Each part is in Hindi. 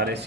RSC۔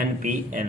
NPN۔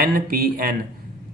NPN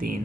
3۔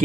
K،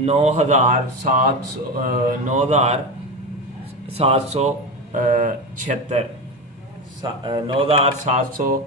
9700